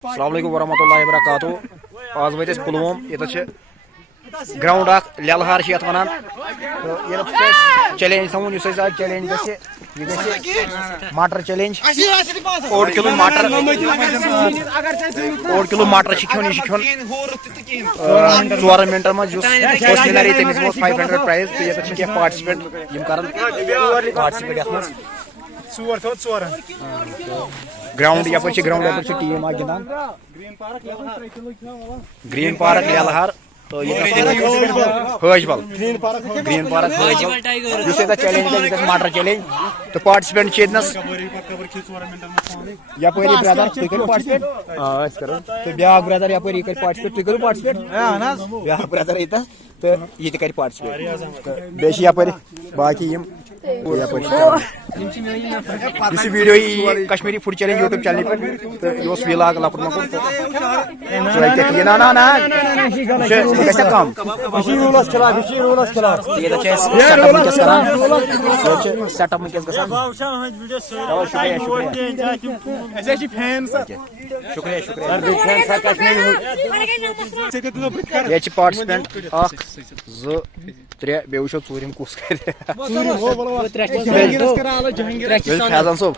अस्सलाम वालेकुम वरहमतुल्लाहि वबरकातुहू। आज वत पुलवम ये ग्राउंड ललहार वन तो चैलेंज थवन चैलेंज मटर चैलेंज 8 किलो मटर 8 किलो मटर खेन यह 4 मिनटन मज फर्स्ट विनर तमिस 500 प्राइज तो ये क्या पार्टिसिपेट ग्राउंड यप ग्राउंड टीम गिंदान ग्रीन पार्क ललहार तो ये हजबल ग्रीन पार्क हजबल चैलेंज मटर चैलेंज तो पार्टिसिपेंट यपरी ब्रदर तुम करो पार्टिसिपेट तो ब्या ब्रदर यपरी कर पार्टिसिपेट तुम करो पार्टिसिपेट ब्या ब्रदर ये तो ये कर पार्टिसिपेट बे यपरी बाकी video Kashmiri food challenge YouTube channel पे तो यह व्लॉग लपट मकुट ना ना ना कम सेटअप शुक्रिया शुक्रिया ये पार्टिसिपेंट 1 2 3 बे वो 4 कुस कर फैजन सोब।